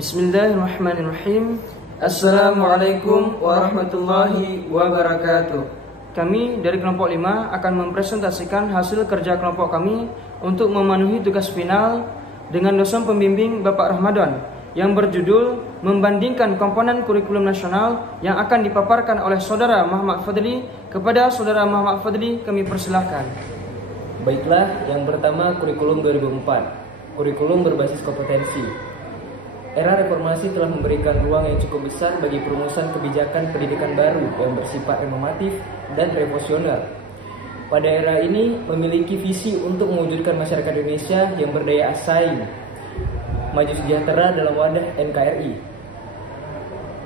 Bismillahirrahmanirrahim. Assalamualaikum warahmatullahi wabarakatuh. Kami dari kelompok 5 akan mempresentasikan hasil kerja kelompok kami untuk memenuhi tugas final dengan dosen pembimbing Bapak Ramadan yang berjudul membandingkan komponen kurikulum nasional yang akan dipaparkan oleh Saudara Muhammad Fadli. Kepada Saudara Muhammad Fadli kami persilahkan. Baiklah, yang pertama kurikulum 2004, kurikulum berbasis kompetensi. Era reformasi telah memberikan ruang yang cukup besar bagi perumusan kebijakan pendidikan baru yang bersifat inovatif dan revolusioner. Pada era ini memiliki visi untuk mewujudkan masyarakat Indonesia yang berdaya saing, maju sejahtera dalam wadah NKRI.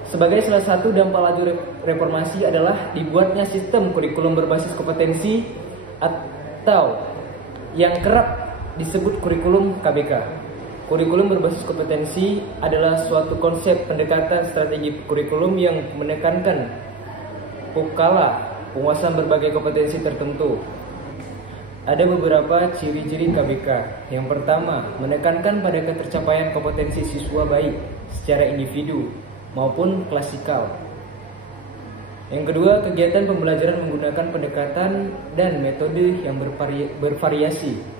Sebagai salah satu dampak laju reformasi adalah dibuatnya sistem kurikulum berbasis kompetensi atau yang kerap disebut kurikulum KBK. Kurikulum berbasis kompetensi adalah suatu konsep pendekatan strategi kurikulum yang menekankan penguasaan berbagai kompetensi tertentu. Ada beberapa ciri-ciri KBK. Yang pertama, menekankan pada ketercapaian kompetensi siswa baik secara individu maupun klasikal. Yang kedua, kegiatan pembelajaran menggunakan pendekatan dan metode yang bervariasi.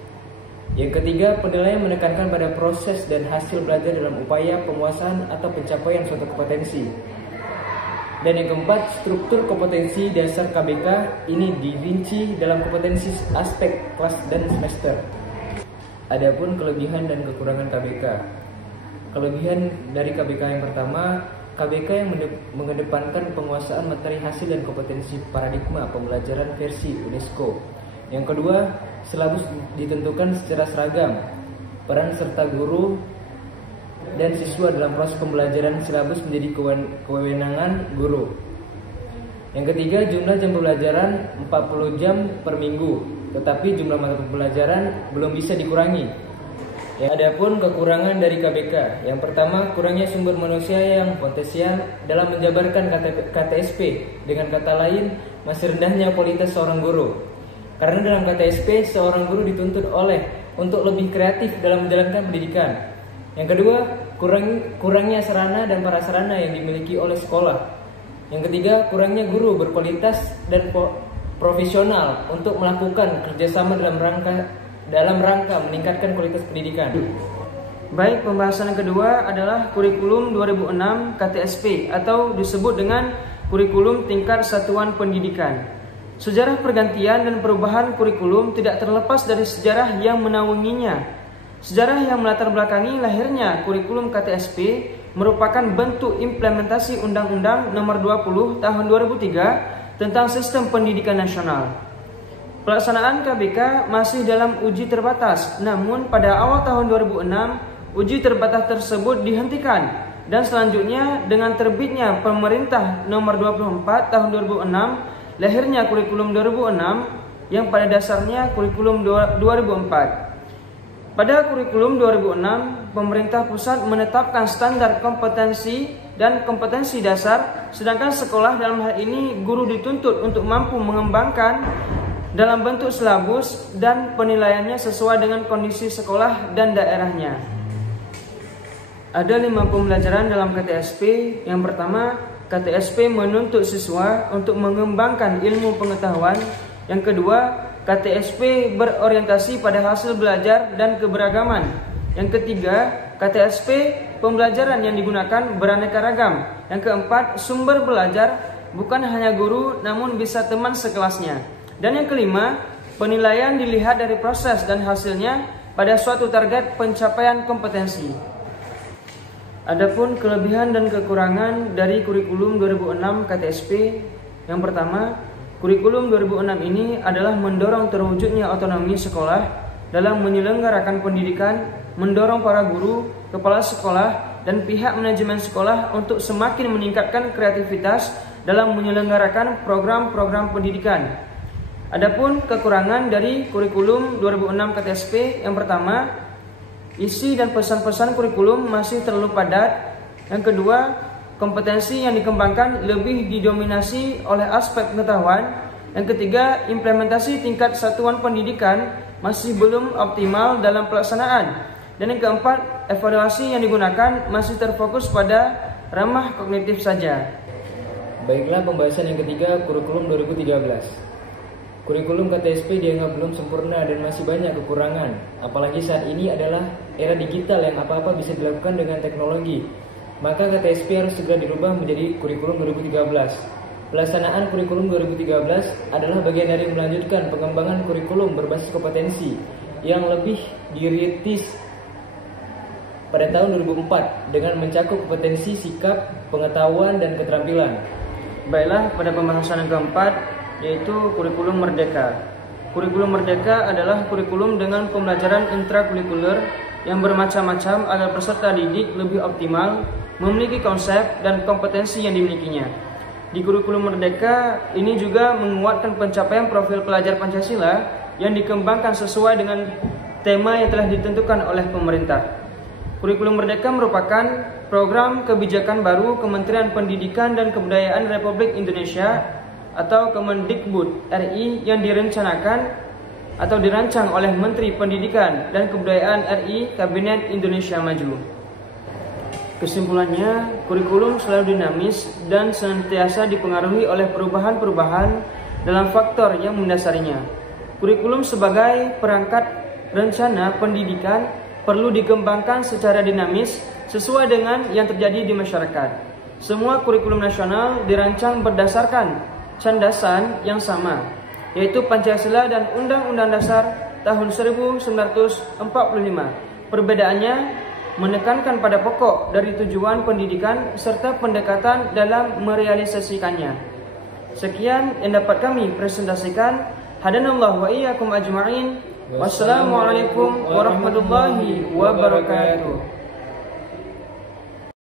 Yang ketiga, penilaian menekankan pada proses dan hasil belajar dalam upaya penguasaan atau pencapaian suatu kompetensi. Dan yang keempat, struktur kompetensi dasar KBK ini dirinci dalam kompetensi aspek kelas dan semester. Adapun kelebihan dan kekurangan KBK. Kelebihan dari KBK yang pertama, KBK yang mengedepankan penguasaan materi hasil dan kompetensi paradigma pembelajaran versi UNESCO. Yang kedua, silabus ditentukan secara seragam. Peran serta guru dan siswa dalam proses pembelajaran silabus menjadi kewenangan guru. Yang ketiga, jumlah jam pembelajaran 40 jam per minggu, tetapi jumlah mata pembelajaran belum bisa dikurangi. Adapun kekurangan dari KBK, yang pertama, kurangnya sumber manusia yang potensial dalam menjabarkan KTSP. Dengan kata lain, masih rendahnya kualitas seorang guru. Karena dalam KTSP, seorang guru dituntut untuk lebih kreatif dalam menjalankan pendidikan. Yang kedua, kurangnya sarana dan prasarana yang dimiliki oleh sekolah. Yang ketiga, kurangnya guru berkualitas dan profesional untuk melakukan kerjasama dalam rangka meningkatkan kualitas pendidikan. Baik, pembahasan yang kedua adalah kurikulum 2006 KTSP atau disebut dengan kurikulum tingkat satuan pendidikan. Sejarah pergantian dan perubahan kurikulum tidak terlepas dari sejarah yang menaunginya. Sejarah yang melatar belakangi lahirnya kurikulum KTSP merupakan bentuk implementasi Undang-Undang Nomor 20 Tahun 2003 tentang Sistem Pendidikan Nasional. Pelaksanaan KBK masih dalam uji terbatas, namun pada awal tahun 2006 uji terbatas tersebut dihentikan dan selanjutnya dengan terbitnya Pemerintah Nomor 24 Tahun 2006 lahirnya kurikulum 2006 yang pada dasarnya kurikulum 2004. Pada kurikulum 2006, pemerintah pusat menetapkan standar kompetensi dan kompetensi dasar, sedangkan sekolah dalam hal ini guru dituntut untuk mampu mengembangkan dalam bentuk silabus dan penilaiannya sesuai dengan kondisi sekolah dan daerahnya. Ada 5 pembelajaran dalam KTSP. Yang pertama, KTSP menuntut siswa untuk mengembangkan ilmu pengetahuan. Yang kedua, KTSP berorientasi pada hasil belajar dan keberagaman. Yang ketiga, KTSP pembelajaran yang digunakan beraneka ragam. Yang keempat, sumber belajar bukan hanya guru namun bisa teman sekelasnya. Dan yang kelima, penilaian dilihat dari proses dan hasilnya pada suatu target pencapaian kompetensi. Adapun kelebihan dan kekurangan dari kurikulum 2006 KTSP. Yang pertama, kurikulum 2006 ini adalah mendorong terwujudnya otonomi sekolah dalam menyelenggarakan pendidikan, mendorong para guru, kepala sekolah, dan pihak manajemen sekolah untuk semakin meningkatkan kreativitas dalam menyelenggarakan program-program pendidikan. Adapun kekurangan dari kurikulum 2006 KTSP, yang pertama, isi dan pesan-pesan kurikulum masih terlalu padat. Yang kedua, kompetensi yang dikembangkan lebih didominasi oleh aspek pengetahuan. Yang ketiga, implementasi tingkat satuan pendidikan masih belum optimal dalam pelaksanaan. Dan yang keempat, evaluasi yang digunakan masih terfokus pada ramah kognitif saja. Baiklah, pembahasan yang ketiga, kurikulum 2013. Kurikulum KTSP dianggap belum sempurna dan masih banyak kekurangan. Apalagi saat ini adalah era digital yang apa-apa bisa dilakukan dengan teknologi. Maka KTSP harus segera dirubah menjadi kurikulum 2013. Pelaksanaan kurikulum 2013 adalah bagian dari melanjutkan pengembangan kurikulum berbasis kompetensi yang lebih diritis pada tahun 2004 dengan mencakup kompetensi, sikap, pengetahuan, dan keterampilan. Baiklah, pada pembahasan yang keempat, yaitu kurikulum merdeka. Kurikulum merdeka adalah kurikulum dengan pembelajaran intrakurikuler yang bermacam-macam agar peserta didik lebih optimal, memiliki konsep dan kompetensi yang dimilikinya. Di kurikulum merdeka ini juga menguatkan pencapaian profil pelajar Pancasila yang dikembangkan sesuai dengan tema yang telah ditentukan oleh pemerintah. Kurikulum Merdeka merupakan program kebijakan baru Kementerian Pendidikan dan Kebudayaan Republik Indonesia atau Kemendikbud RI yang direncanakan atau dirancang oleh Menteri Pendidikan dan Kebudayaan RI Kabinet Indonesia Maju. Kesimpulannya, kurikulum selalu dinamis dan senantiasa dipengaruhi oleh perubahan-perubahan dalam faktor yang mendasarinya. Kurikulum sebagai perangkat rencana pendidikan perlu dikembangkan secara dinamis sesuai dengan yang terjadi di masyarakat. Semua kurikulum nasional dirancang berdasarkan candasan yang sama, yaitu Pancasila dan Undang-Undang Dasar tahun 1945. Perbedaannya menekankan pada pokok dari tujuan pendidikan serta pendekatan dalam merealisasikannya. Sekian yang dapat kami presentasikan. Hadanallahu wa iyyakum ajma'in. Wassalamualaikum warahmatullahi wabarakatuh.